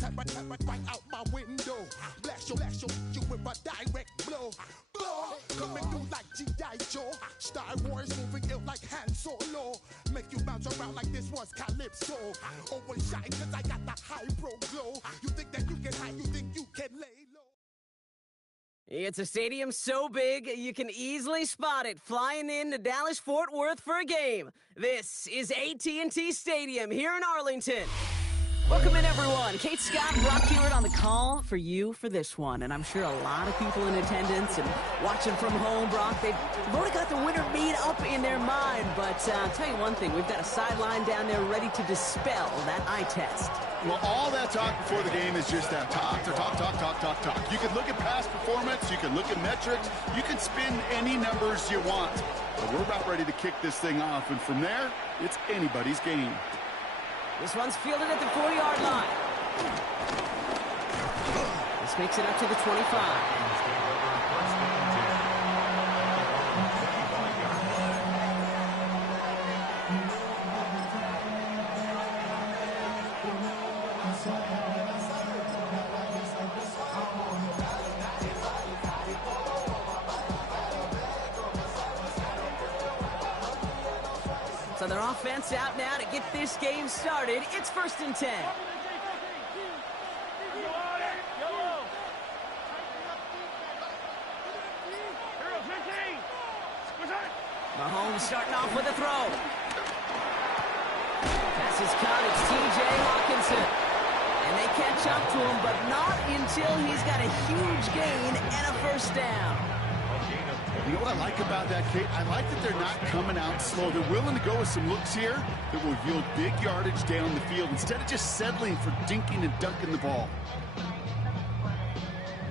right out my window. Blast you with a direct blow. Coming through like G.I. Joe. Star Wars moving ill like Han Solo. Make you bounce around like this was Calypso. Always shine cause I got the high pro glow. You think that you can hide, you think you can lay low. It's a stadium so big, you can easily spot it flying into Dallas-Fort Worth for a game. This is AT&T Stadium here in Arlington. Welcome in, everyone. Kate Scott, Brock Hewitt on the call for you for this one. And I'm sure a lot of people in attendance and watching from home, Brock, they've already got the winner made up in their mind. But I'll tell you one thing, we've got a sideline down there ready to dispel that eye test. Well, all that talk before the game is just that talk. Talk. You can look at past performance, you can look at metrics, you can spin any numbers you want. But we're about ready to kick this thing off, and from there, it's anybody's game. This one's fielded at the 40-yard line. This makes it up to the 25. So their offense out now to get this game started. It's 1st and 10. Mahomes starting off with a throw. Pass is caught. It's T.J. Hawkinson. And they catch up to him, but not until he's got a huge gain and a first down. You know what I like about that, Kate? I like that they're not coming out slow. They're willing to go with some looks here that will yield big yardage down the field instead of just settling for dinking and dunking the ball.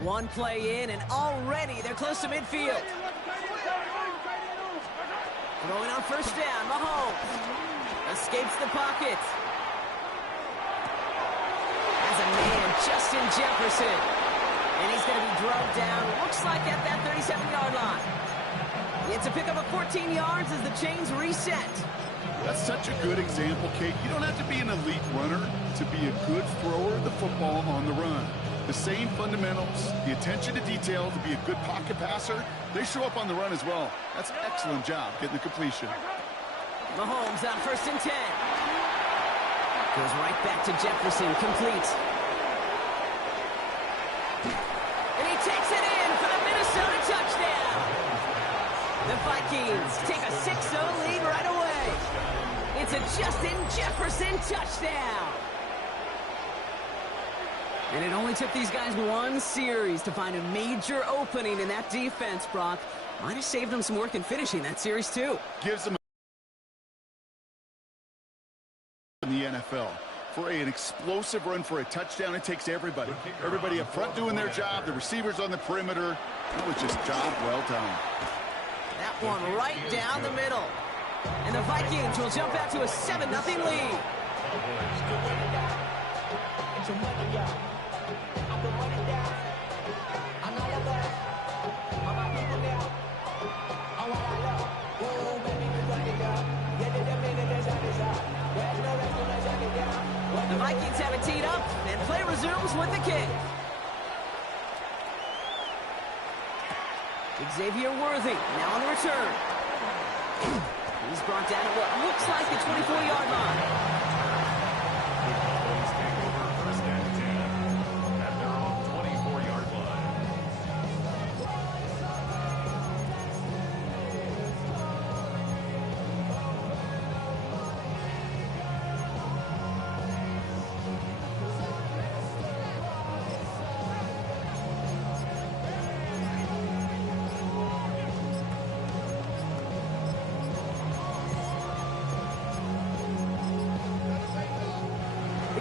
One play in, and already they're close to midfield. Throwing on first down, Mahomes escapes the pocket. Has a man, Justin Jefferson. And he's going to be drugged down, looks like at that 37-yard line. It's a pickup of 14 yards as the chains reset. That's such a good example, Kate. You don't have to be an elite runner to be a good thrower of the football on the run. The same fundamentals, the attention to detail to be a good pocket passer, they show up on the run as well. That's an excellent job getting the completion. Mahomes on 1st and 10. Goes right back to Jefferson, complete. And he takes it in for the Minnesota touchdown. The Vikings take a 6-0 lead right away. It's a Justin Jefferson touchdown. And it only took these guys one series to find a major opening in that defense, Brock. Might have saved them some work in finishing that series, too. Gives them in the NFL. For an explosive run for a touchdown, it takes everybody. Everybody up front doing their job, the receivers on the perimeter. That was just job well done. That one right down the middle. And the Vikings will jump out to a 7-0 lead. The Vikings have it teed up, and play resumes with the kick. Xavier Worthy now on the return. He's brought down at what looks like the 24-yard line.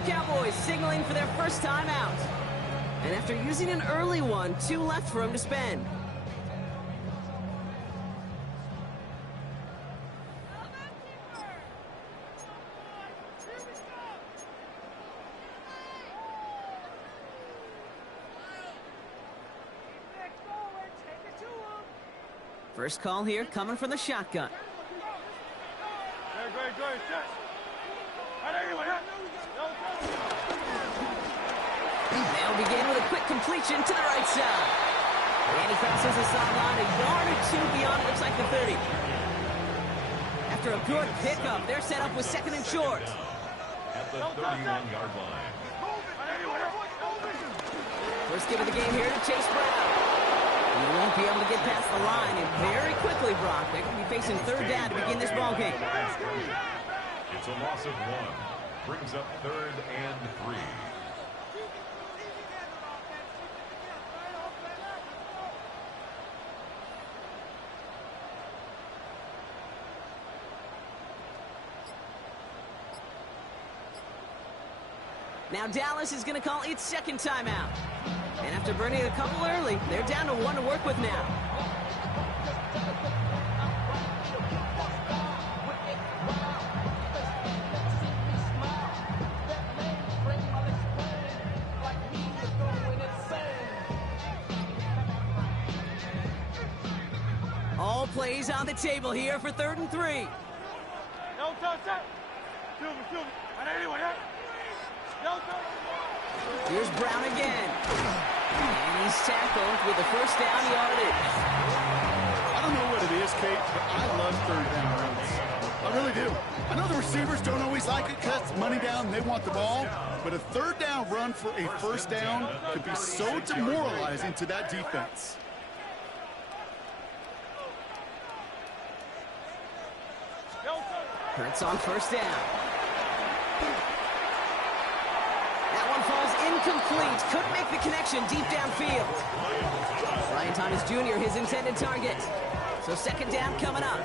Cowboys signaling for their first time out. And after using an early one, 2 left for him to spend. First call here coming from the shotgun. They'll begin with a quick completion to the right side. And he crosses the sideline a yard or two beyond, it looks like the 30. After a good pickup, they're set up with second and short. At the 31-yard line. First give of the game here to Chase Brown. He won't be able to get past the line, and very quickly, Brock, they're going to be facing third down to begin this ball game. It's a loss of 1. Brings up 3rd and 3. Now Dallas is going to call its second timeout. And after burning a couple early, they're down to 1 to work with now. All plays on the table here for 3rd and 3. Here's Brown again. And he's tackled with the first down yardage. I don't know what it is, Kate, but I love third down runs. I really do. I know the receivers don't always like it because it's money down and they want the ball, but a third down run for a first down could be so demoralizing to that defense. Hurts on first down. That one falls incomplete. Couldn't make the connection deep downfield. Brian Thomas Jr., his intended target. So second down coming up.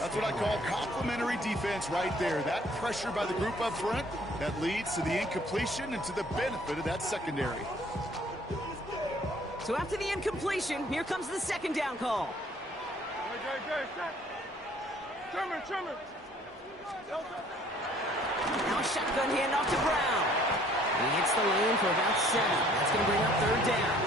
That's what I call complimentary defense right there. That pressure by the group up front, that leads to the incompletion and to the benefit of that secondary. So after the incompletion, here comes the second down call. Now a shotgun handoff to Brown. He hits the lane for about 7. That's going to bring up third down.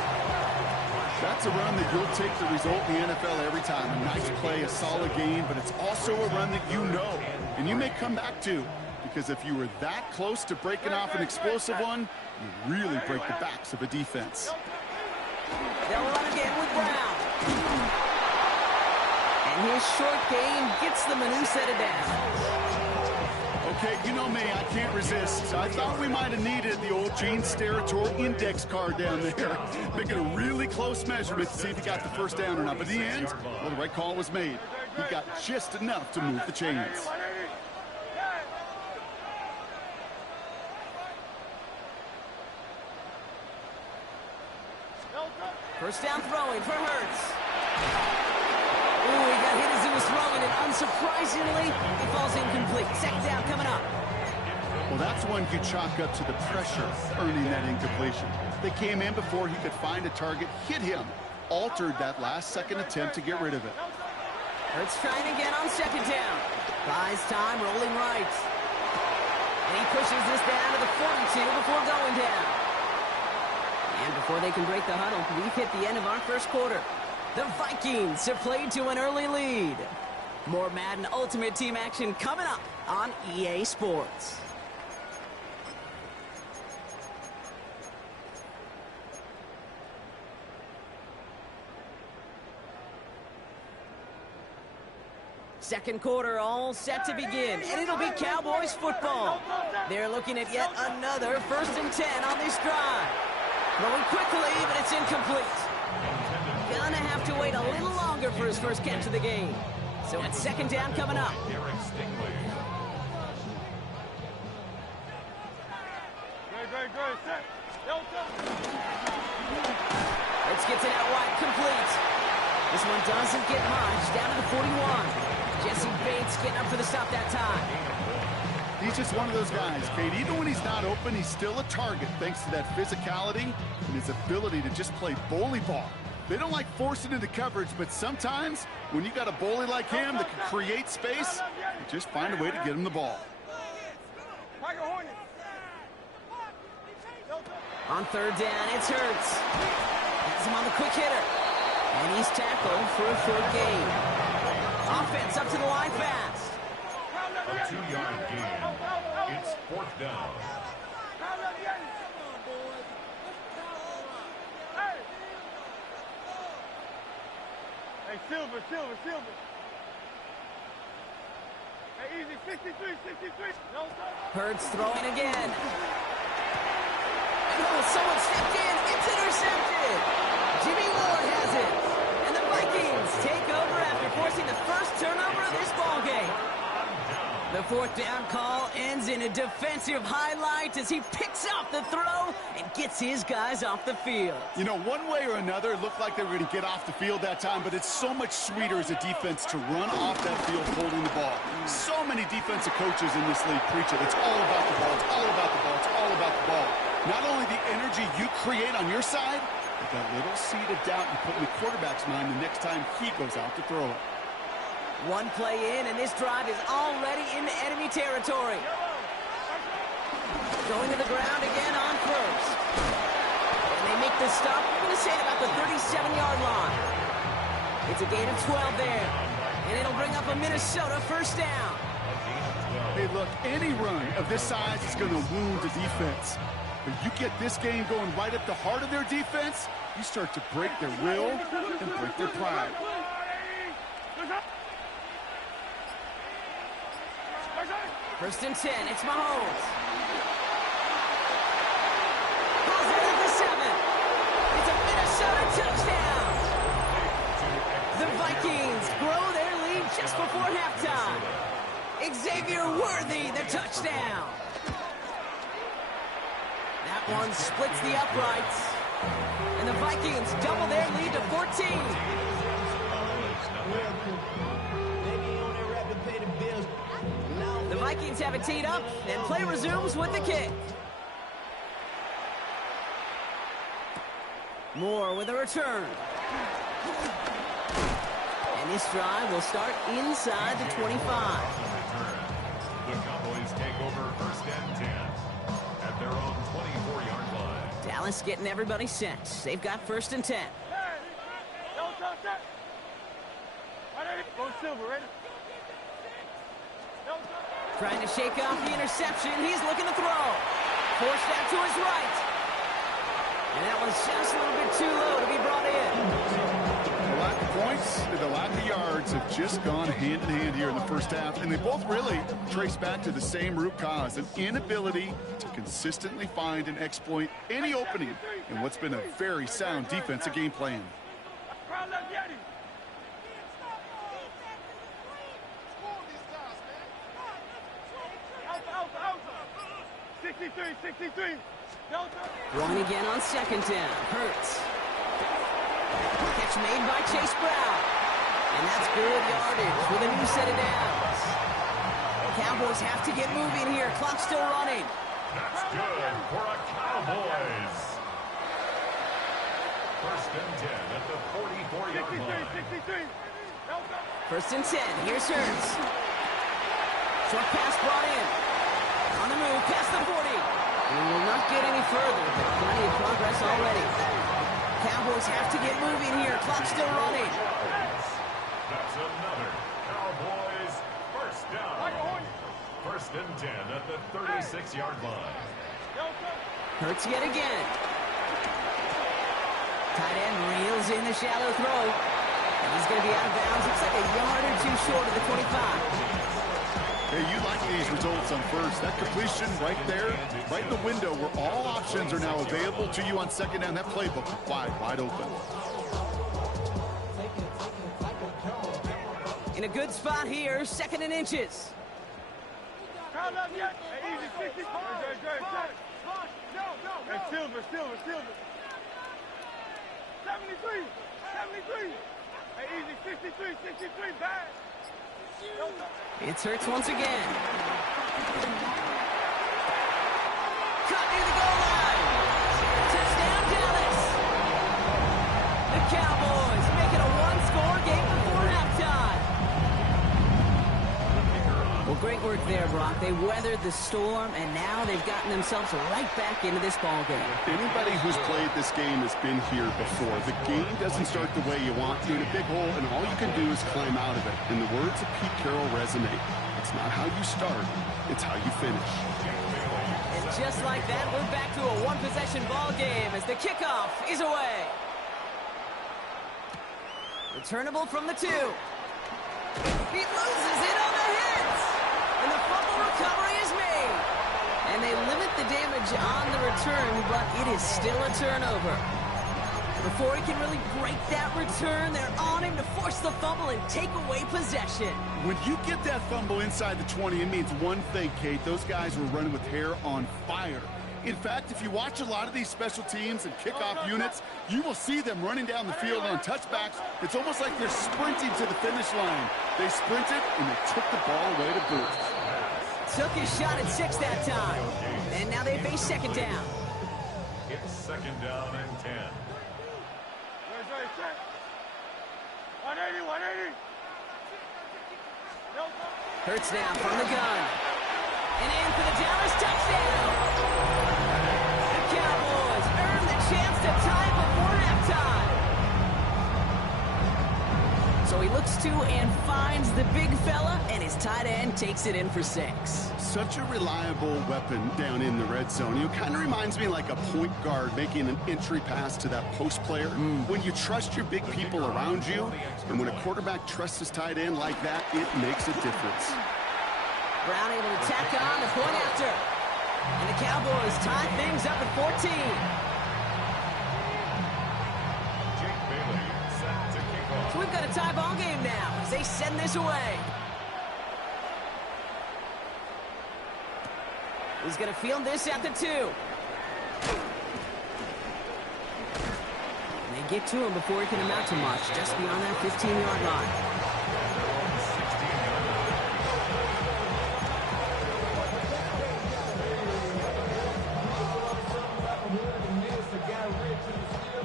That's a run that you'll take the result in the NFL every time. A nice play, a solid game, but it's also a run that you know, and you may come back to, because if you were that close to breaking off an explosive one, you really break the backs of a defense. They'll run again with Brown. And his short game gets them a new set of downs. Okay, you know me, I can't resist. I thought we might have needed the old Gene Steratore index card down there. Making a really close measurement to see if he got the first down or not. But in the end, well, the right call was made. He got just enough to move the chains. First down throwing for Hurts. Ooh, he got hit as he was throwing, and unsurprisingly, it falls incomplete. Second down coming up. Well, that's one you chalk up to the pressure earning that incompletion. They came in before he could find a target, hit him, altered that last-second attempt to get rid of it. Hurts trying again on second down. Buys time, rolling right. And he pushes this down to the 42 before going down. And before they can break the huddle, we've hit the end of our first quarter. The Vikings have played to an early lead. More Madden Ultimate Team action coming up on EA Sports. Second quarter all set to begin, and it'll be Cowboys football. They're looking at yet another 1st and 10 on this drive. Throwing quickly, but it's incomplete. Gonna have to wait a little longer for his first catch of the game. So it's second down coming up. Hurts gets it out wide, complete. This one doesn't get much, down to the 41. Jesse Bates getting up for the stop that time. He's just one of those guys, Kate. Even when he's not open, he's still a target thanks to that physicality and his ability to just play bully ball. They don't like forcing into coverage, but sometimes when you got a bully like him that can create space, you just find a way to get him the ball. On third down, it's Hurts. Has him on the quick hitter. And he's tackled for a short gain. Offense up to the line fast. A 2-yard gain. It's 4th down. Hey, Silver. Hey, easy, 63. No, Hurts throwing again. Oh, someone stepped in. It's intercepted. Jimmy Ward has it. And the Vikings take over after forcing the first turnover of this ballgame. The fourth down call ends in a defensive highlight as he picks off the throw and gets his guys off the field. You know, one way or another, it looked like they were going to get off the field that time, but it's so much sweeter as a defense to run off that field holding the ball. So many defensive coaches in this league preach it. It's all about the ball. It's all about the ball. It's all about the ball. Not only the energy you create on your side, but that little seed of doubt you put in the quarterback's mind the next time he goes out to throw it. One play in, and this drive is already into enemy territory. Going to the ground again on first. And they make the stop, I'm going to say about the 37-yard line. It's a gain of 12 there. And it'll bring up a Minnesota first down. Hey, look, any run of this size is going to wound the defense. But you get this game going right at the heart of their defense, you start to break their will and break their pride. First and 10, it's Mahomes. Pulls it at the 7. It's a Minnesota touchdown. The Vikings grow their lead just before halftime. Xavier Worthy, the touchdown. That one splits the uprights. And the Vikings double their lead to 14. The Vikings have it teed up, and play resumes with the kick. Moore with a return. And this drive will start inside the 25. The Cowboys take over first and 10 at their own 24-yard line. Dallas getting everybody set. They've got first and 10. Go Silver, ready? Trying to shake off the interception. He's looking to throw. Forced out to his right. And that one's just a little bit too low to be brought in. The lack of points and the lack of yards have just gone hand in hand here in the first half, and they both really trace back to the same root cause, an inability to consistently find and exploit any opening in what's been a very sound defensive game plan. 63. Throwing again on second down. Hurts. Catch made by Chase Brown. And that's good yardage with a new set of downs. Cowboys have to get moving here. Clock's still running. That's good for a Cowboys. First and 10 at the 44-yard line. 63. First and 10. Here's Hurts. Short pass brought in. On the move, past the 40. We will not get any further, but plenty of progress already. Cowboys have to get moving here. Clock's still running. That's another Cowboys first down. First and 10 at the 36-yard line. Hurts yet again. Tight end reels in the shallow throw. And he's going to be out of bounds. Looks like a yard or two short of the 25. Hey, you like these results on first. That completion right there, right in the window where all options are now available to you on second down. That playbook wide open. In a good spot here, second and inches. Hey, Silver. 73. Hey, easy, 63, back. It's Hurts once again. Cut near the goal line. Touchdown, Dallas. The Cowboys make it a one-score game before halftime. Well, great work there, Brock. They weathered the storm, and now they've gotten themselves right back into this ball game. Anybody who's played this game has been here before. The game doesn't start the way you want to in a big hole, and all you can do is climb out of it. In the words of Pete Carroll resonate, it's not how you start, it's how you finish. And just like that, we're back to a one-possession ball game as the kickoff is away. Returnable from the 2. He loses it on the hits. And the fumble recovery is made. And they limit the damage on the return, but it is still a turnover. Before he can really break that return, they're on him to force the fumble and take away possession. When you get that fumble inside the 20, it means one thing, Kate. Those guys were running with hair on fire. In fact, if you watch a lot of these special teams and kickoff units, you will see them running down the field on touchbacks. It's almost like they're sprinting to the finish line. They sprinted, and they took the ball away to boot. Took his shot at 6 that time. And now they face second down. It's second down and 10. 180, 180. Hurts now from the gun. And in for the Dallas touchdown. The Cowboys earn the chance to tie before halftime. So he looks to and finds the big fella, and his tight end takes it in for 6. Such a reliable weapon down in the red zone. You know, kind of reminds me like a point guard making an entry pass to that post player. When you trust your big people around you, and when a quarterback trusts his tight end like that, it makes a difference. Brown able to tack on the point after. And the Cowboys tie things up at 14. Jake Bailey set to kick off. So we've got a tie ball game now as they send this away. He's going to field this at the 2. And they get to him before he can amount to much, just beyond that 15-yard line.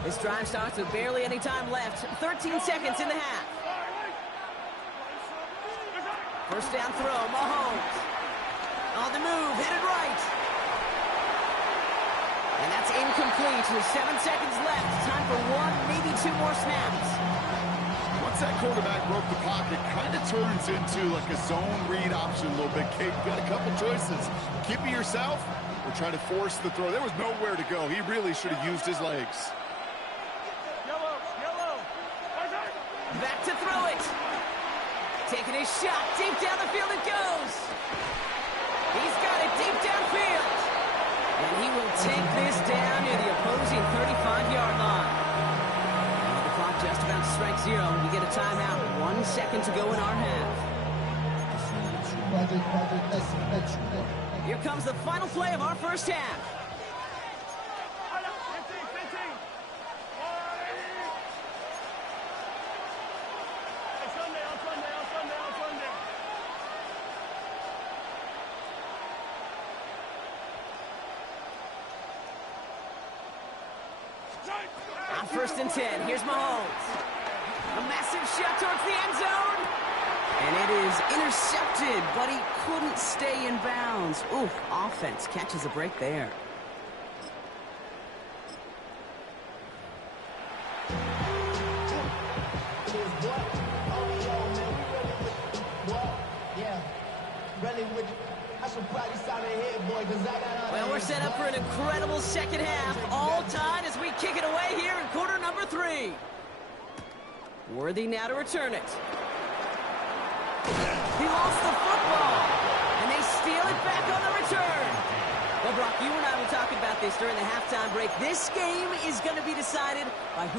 This drive starts with barely any time left. 13 seconds in the half. First down throw, Mahomes. On the move, headed right. And that's incomplete with 7 seconds left. Time for 1, maybe 2 more snaps. Once that quarterback broke the pocket, kind of turns into like a zone read option a little bit. Kate, got a couple choices. Keep it yourself or try to force the throw. There was nowhere to go. He really should have used his legs. Back to throw it. Taking his shot. Deep down the field it goes. He's got it deep downfield. And he will take this down near the opposing 35-yard line. Now the clock just about to strike 0. We get a timeout. 1 second to go in our half. Here comes the final play of our first half. On 1st and 10, here's Mahomes. A massive shot towards the end zone. And it is intercepted, but he couldn't stay in bounds. Ooh, offense catches a break there. Well, we're set up for an incredible second half. All tied as we kick it away here in quarter number 3. Worthy now to return it. He lost the football, and they steal it back on the return. Well, Brock, you and I were talking about this during the halftime break. This game is going to be decided by who.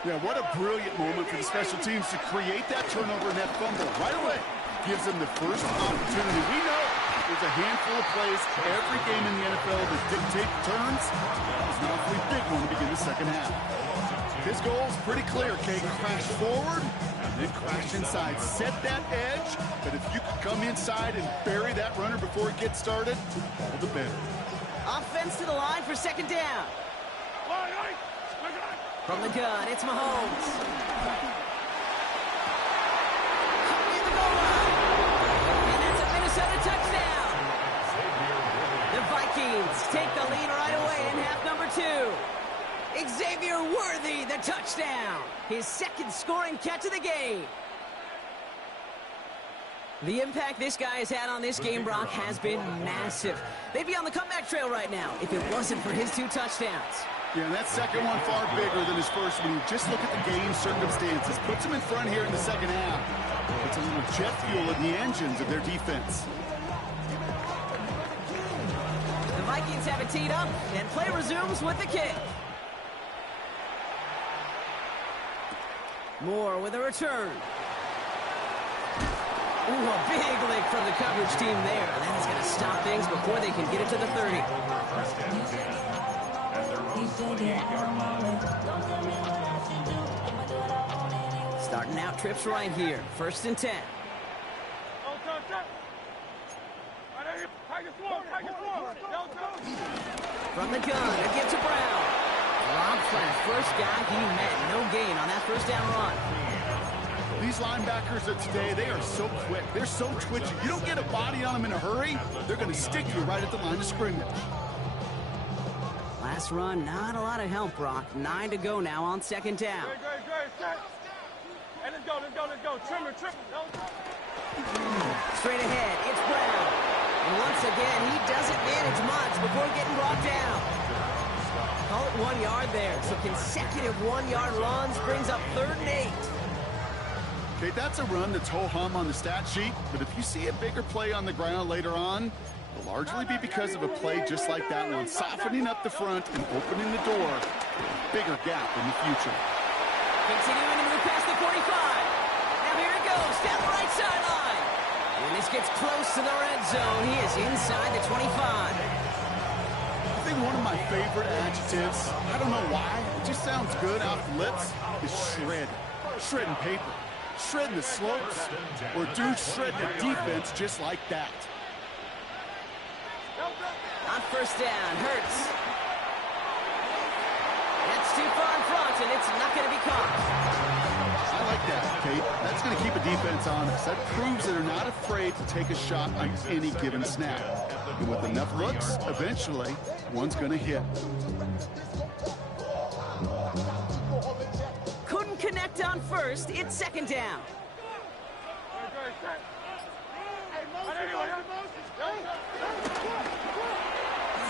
Yeah, what a brilliant moment for the special teams to create that turnover and that fumble right away. Gives them the first opportunity. We know there's a handful of plays every game in the NFL that dictate turns. That was an awfully big one to begin the second half. His goal is pretty clear, Kate. Crash forward and then crash inside. Set that edge, but if you could come inside and bury that runner before it gets started, all the better. Offense to the line for second down. From the gun, it's Mahomes. Coming in the goal line. And that's a Minnesota touchdown. The Vikings take the lead right away in half number 2. Xavier Worthy, the touchdown. His second scoring catch of the game. The impact this guy has had on this game, Brock, has been massive. They'd be on the comeback trail right now if it wasn't for his 2 touchdowns. Yeah, and that second one far bigger than his first one. You just look at the game circumstances. Puts him in front here in the second half. Puts a little jet fuel in the engines of their defense. The Vikings have it teed up, and play resumes with the kick. Moore with a return. Ooh, a big lick from the coverage team there. That is going to stop things before they can get it to the 30. Starting out trips right here. 1st and 10. From the gun, a give to Brown. Robbed from the first guy he met. No gain on that first down run. These linebackers of today, they are so quick. They're so twitchy. You don't get a body on them in a hurry, they're going to stick you right at the line of scrimmage. Last run, not a lot of help, Brock. 9 to go now on 2nd down. Hey, let's go. Trimmer. Straight ahead, it's Brown. And once again, he doesn't manage much before getting brought down. Call it 1 yard there. So consecutive 1-yard runs brings up 3rd and 8. Okay, that's a run that's ho-hum on the stat sheet, but if you see a bigger play on the ground later on, it'll largely be because of a play just like that one, softening up the front and opening the door for a bigger gap in the future. Continuing to move past the 45. Now here it goes, down the right sideline. When this gets close to the red zone, he is inside the 25. I think one of my favorite adjectives, I don't know why, it just sounds good off the lips, is shred. Shredding paper. Shred the slopes, or do shred the defense just like that. On 1st down, Hurts. That's too far in front, and it's not going to be caught. I like that, Kate. That's going to keep a defense honest. That proves that they're not afraid to take a shot on any given snap. And with enough looks, eventually, one's going to hit. Connect on 1st, it's 2nd down.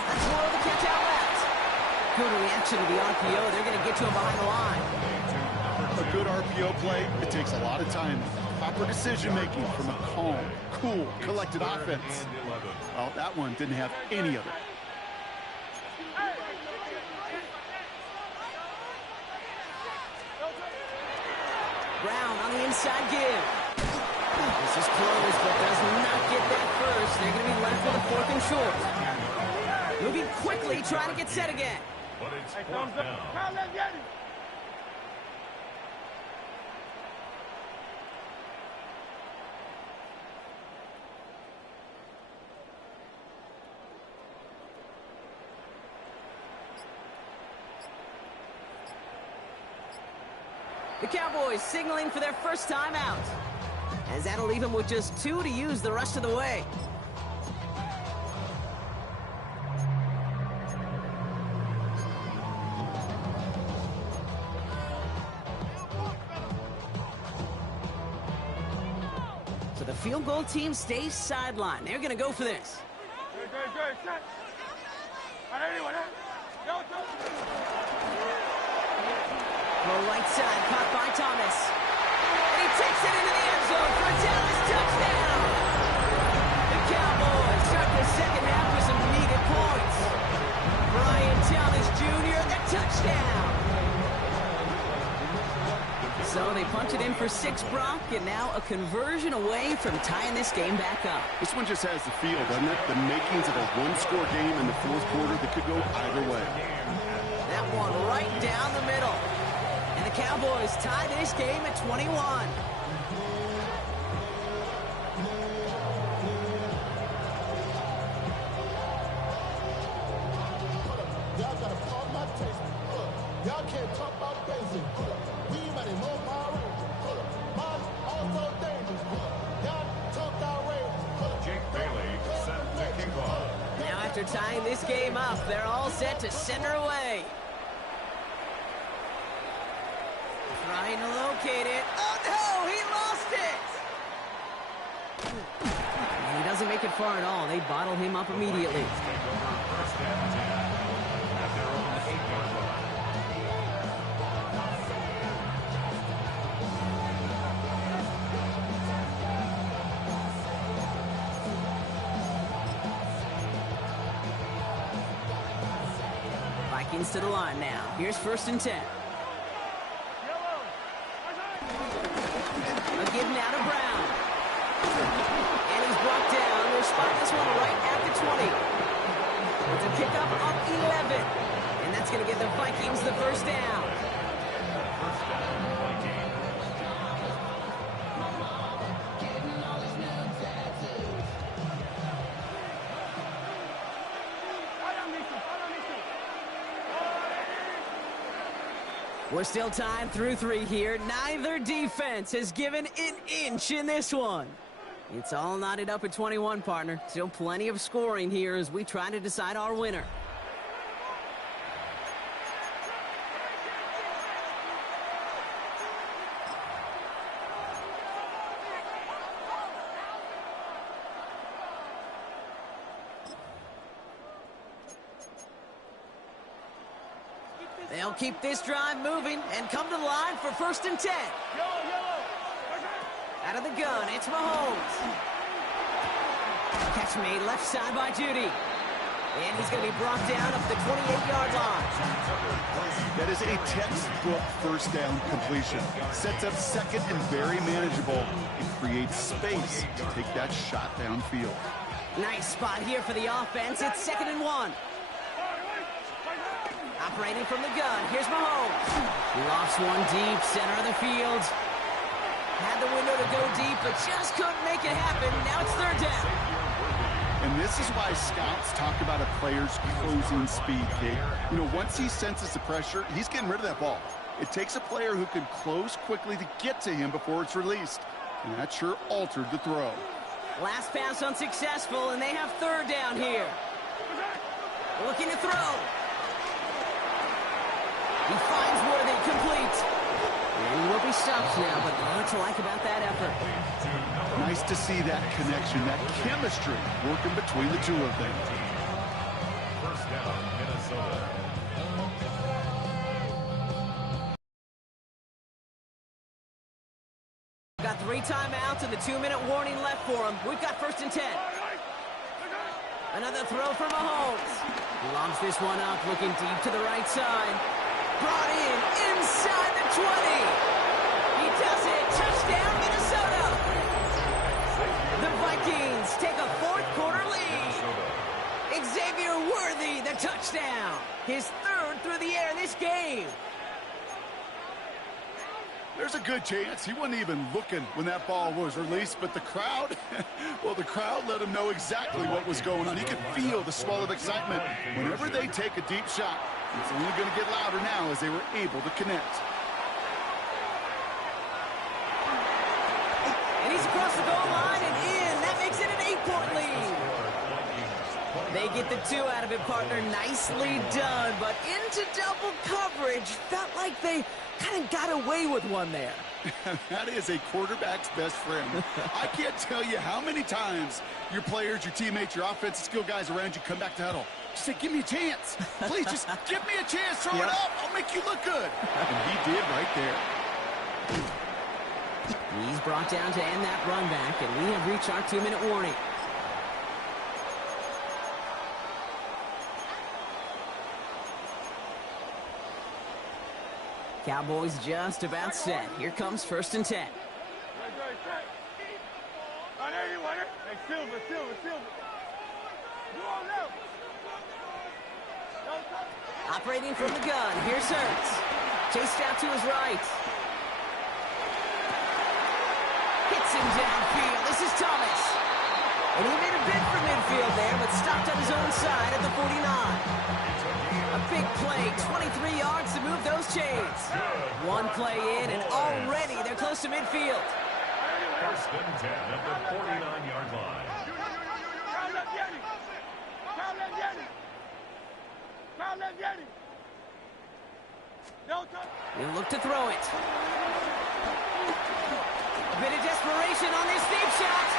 That's more of the catch out left. Good reaction to the RPO. They're going to get to him behind the line. A good RPO play, it takes a lot of time. Proper decision-making from a calm, cool, collected offense. Well, that one didn't have any of it. Brown on the inside give. This is close, but does not get that first. They're going to be left with a 4th and short. Moving quickly, trying to get set again. But it's 4th down. The Cowboys signaling for their first time out, as that'll leave them with just 2 to use the rest of the way. So the field goal team stays sidelined. They're going to go for this. The right side caught by Thomas. And he takes it into the end zone for a Dallas touchdown. The Cowboys start the 2nd half with some needed points. Brian Thomas Jr., the touchdown. So they punch it in for 6, Brock, and now a conversion away from tying this game back up. This one just has the feel, doesn't it? The makings of a one-score game in the 4th quarter that could go either way. That one right down the middle. And the Cowboys tie this game at 21. Y'all gotta call my taste. Y'all can't talk about basic. We mighty know my range. Mom also dangerous. Y'all talk outrageous. Jake Bailey set to kick off. Now after tying this game up, they're all set to send her away. Trying to locate it. Oh no, he lost it! doesn't make it far at all. They bottle him up immediately. First and 10 at their own 8-yard line. Vikings to the line now. Here's first and 10. A give now to Brown. And he's brought down. We'll spot this one right at the 20. It's a pickup up 11. And that's going to give the Vikings the first down. First down, Vikings. We're still tied through 3 here. Neither defense has given an inch in this one. It's all knotted up at 21, partner. Still plenty of scoring here as we try to decide our winner. They'll keep this drive moving and come to the line for first and 10. Out of the gun, it's Mahomes. Catch made left side by Judy. And he's going to be brought down up the 28-yard line. That is a textbook first down completion. Sets up second and very manageable. It creates space to take that shot downfield. Nice spot here for the offense. It's 2nd and 1. Operating from the gun, here's Mahomes. Lofts one deep, center of the field. Had the window to go deep, but just couldn't make it happen. Now it's 3rd down. And this is why scouts talk about a player's closing speed, Kate. You know, once he senses the pressure, he's getting rid of that ball. It takes a player who can close quickly to get to him before it's released. And that sure altered the throw. Last pass unsuccessful, and they have 3rd down here. Looking to throw. He finds Worthy, complete. And he will be stopped now, but not to like about that effort. Nice to see that connection, that chemistry working between the two of them. First down, Minnesota. Got 3 timeouts and the 2-minute warning left for him. We've got first and 10. Another throw for Mahomes. Lobs this one up, looking deep to the right side. Brought in inside the 20. He does it. Touchdown, Minnesota. The Vikings take a 4th quarter lead. Xavier Worthy, the touchdown. His 3rd through the air this game. There's a good chance he wasn't even looking when that ball was released, but the crowd, well, the crowd let him know exactly what was going on. He could feel the swell of excitement. Whenever they take a deep shot, it's only going to get louder now as they were able to connect. And he's across the goal line and in. That makes it an 8-point lead. They get the 2 out of it, partner. Nicely done, but into double coverage. Felt like they kind of got away with one there. That is a quarterback's best friend. I can't tell you how many times your players, your teammates, your offensive skill guys around you come back to huddle. Just say, give me a chance. Please, just give me a chance. Throw it up. I'll make you look good. And he did right there. He's brought down to end that run back, and we have reached our 2-minute warning. Cowboys just about set. Here comes first and 10. Hey, Silver. You all know. Operating from the gun. Here's Hurts. Chased out to his right. Hits him downfield. This is Thomas. And he made a bid for midfield there, but stopped on his own side at the 49. A big play, 23 yards to move those chains. 1 play in, and already they're close to midfield. First and 10 at the 49-yard line. He'll look to throw it. A bit of desperation on this deep shot.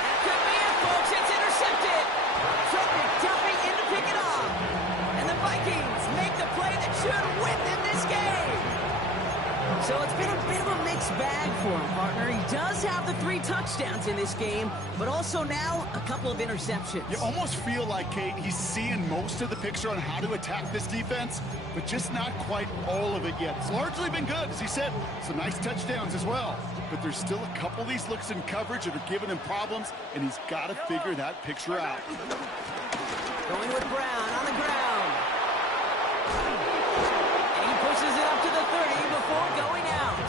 That could be it, folks. It's an touchdowns in this game, but also now a couple of interceptions. You almost feel like, Kate, he's seeing most of the picture on how to attack this defense, but just not quite all of it yet. It's largely been good, as he said, some nice touchdowns as well. But there's still a couple of these looks in coverage that are giving him problems, and he's got to figure that picture out. Going with Brown on the ground. And he pushes it up to the 30 before going out.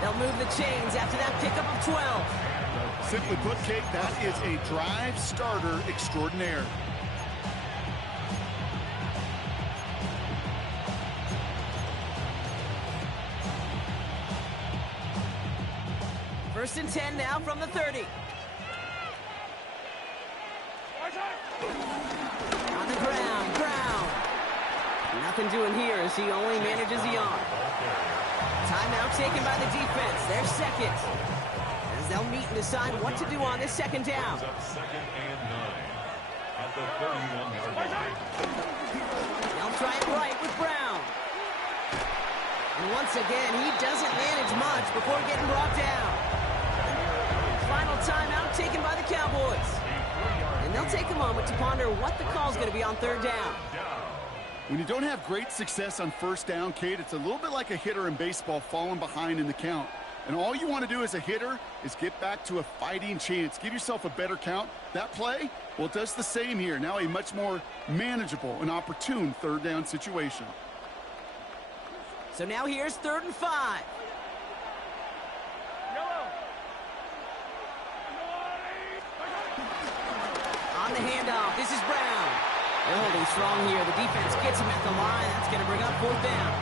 They'll move the chains after that pickup of 12. Simply put, Kate, that is a drive starter extraordinaire. First and 10 now from the 30. On the ground, Brown. Nothing doing here as he only manages the arm. Timeout taken by the defense. Their second. As they'll meet and decide what to do on this second down. Second and 9 at the 31-yard line. They'll try it right with Brown. And once again, he doesn't manage much before getting brought down. Final timeout taken by the Cowboys. And they'll take a moment to ponder what the call's going to be on third down. When you don't have great success on first down, Kate, it's a little bit like a hitter in baseball falling behind in the count. And all you want to do as a hitter is get back to a fighting chance. Give yourself a better count. That play, well, it does the same here. Now a much more manageable and opportune third down situation. So now here's 3rd and 5. On the handoff, this is Brown. They're holding strong here. The defense gets him at the line. That's going to bring up 4th down.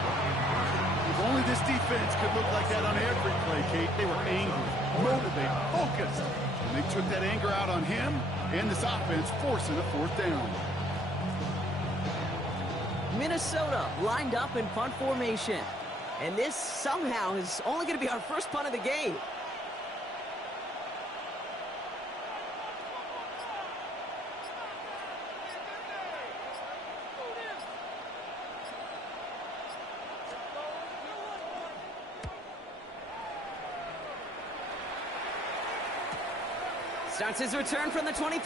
If only this defense could look like that on every play, Kate. They were angry, motivated, focused. And they took that anger out on him and this offense, forcing a 4th down. Minnesota lined up in punt formation. And this somehow is only going to be our first punt of the game. Starts his return from the 23. It's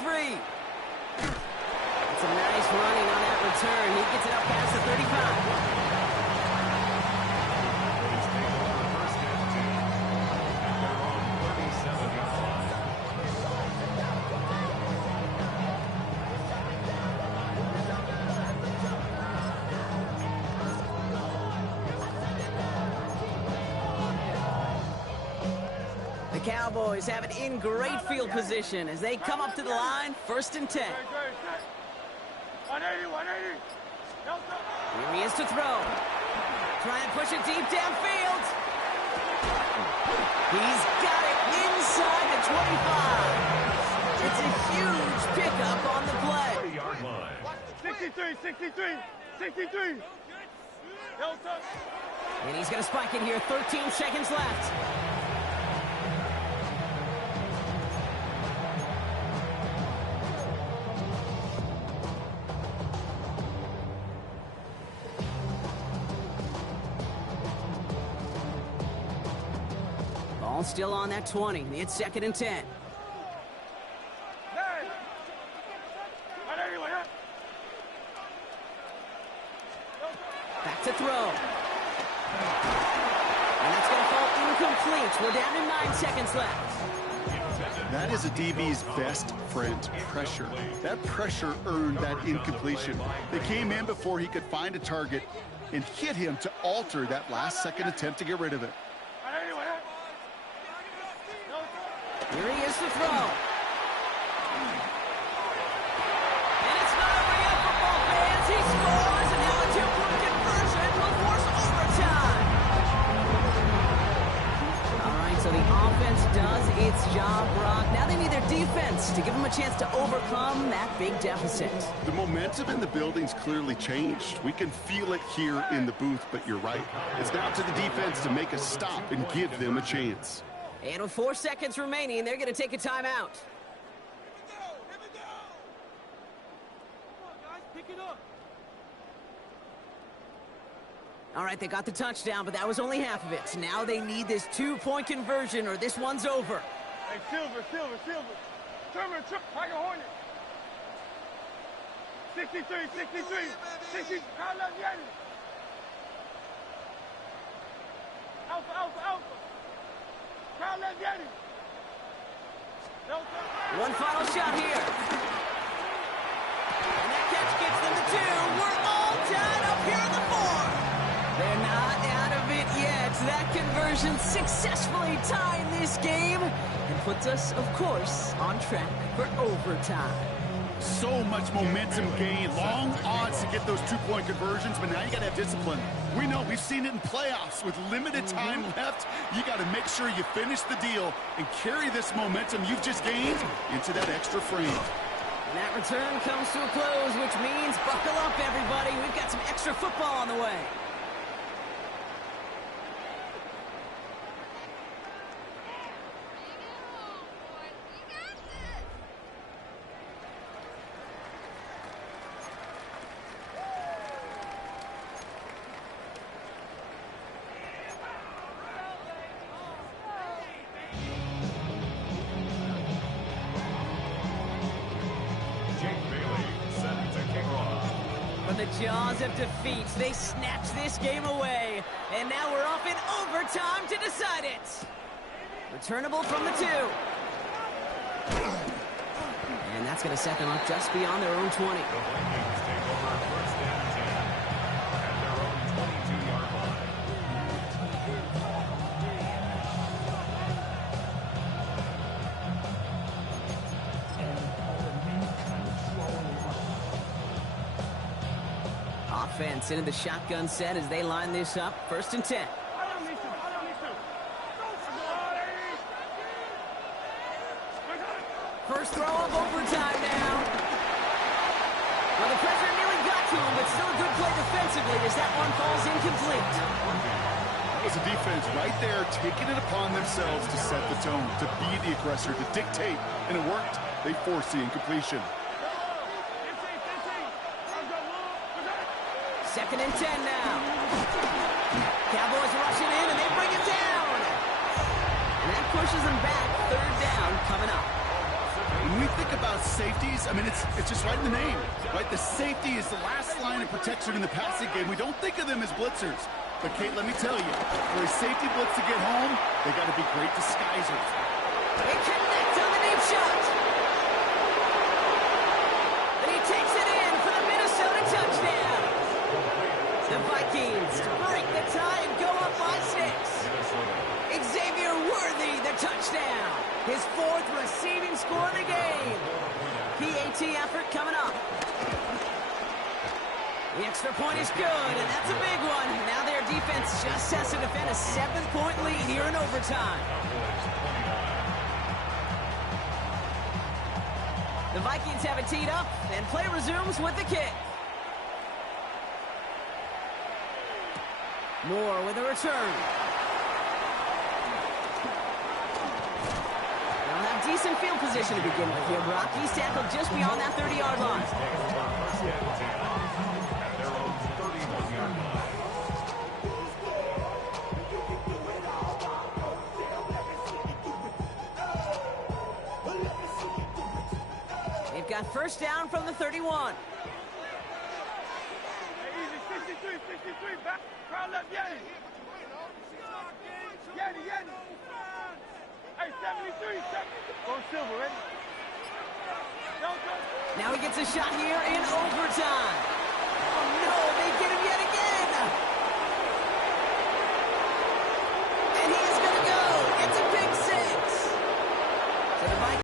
a nice running on that return. He gets it up past the 35. The Cowboys have it in great field position as they come up to the line, 1st and 10. 180, 180. Here he is to throw. Trying to push it deep downfield. He's got it inside the 25. It's a huge pickup on the play. 30-yard line. 63, 63, 63. And he's going to spike it here, 13 seconds left. Ball still on that 20. It's 2nd and 10. Back to throw. And that's going to fall incomplete. We're down to 9 seconds left. That is a DB's best friend, pressure. That pressure earned that incompletion. They came in before he could find a target and hit him to alter that last-second attempt to get rid of it. Here he is to throw. And it's not over yet for both fans. He scores, and now a 2-point conversion will force overtime. All right, so the offense does its job, Brock. Now they need their defense to give them a chance to overcome that big deficit. The momentum in the building's clearly changed. We can feel it here in the booth, but you're right. It's now to the defense to make a stop and give them a chance. And with 4 seconds remaining, they're going to take a timeout. All right, they got the touchdown, but that was only half of it. Now they need this 2-point conversion or this one's over. Hey, Silver. Terminal truck, Tiger Hornet. 63. 60, crowd left Yeti. Alpha. Crowd left Yeti. Delta. One final shot here. And that catch gets them to 2. We're all tied up here in the 4. They're not out of it yet. That conversion successfully tying this game and puts us, of course, on track for overtime. So much momentum gain, long odds to get those two-point conversions, but now you got to have discipline. We know, we've seen it in playoffs with limited time left. You got to make sure you finish the deal and carry this momentum you've just gained into that extra frame. And that return comes to a close, which means buckle up, everybody. We've got some extra football on the way. From the jaws of defeat, they snatched this game away. And now we're off in overtime to decide it. Returnable from the 2. And that's going to set them up just beyond their own 20. The Vikings take over first and 10 at their own 22-yard line. Offense into the shotgun set as they line this up. First and 10. First throw of overtime now. Well, the pressure nearly got to him, but still a good play defensively as that one falls incomplete. That was a defense right there taking it upon themselves to set the tone, to be the aggressor, to dictate, and it worked. They forced the incompletion. Second and 10 now. Cowboys rushing in, and they bring it down. And that pushes them back. Third down coming up. When we think about safeties, I mean, it's just right in the name, right? The safety is the last line of protection in the passing game. We don't think of them as blitzers. But, Kate, let me tell you, for a safety blitz to get home, they got to be great disguisers. They connect on the deep shot. And he takes it in for the Minnesota touchdown. The Vikings break the tie and go up by 6. Xavier Worthy, the touchdown. His 4th receiving score of the game. PAT effort coming up. The extra point is good, and that's a big one. Now their defense just has to defend a 7-point lead here in overtime. The Vikings have it teed up, and play resumes with the kick. Moore with a return. They'll have decent field position to begin with here, Brock. He's tackled just beyond that 30-yard line. They've got first down from the 31. Hey, easy, 63, back. Crowd left Yeti. Yeti. Hey, 73. Go Silver, ready? Now he gets a shot here in overtime. Oh, no, they get him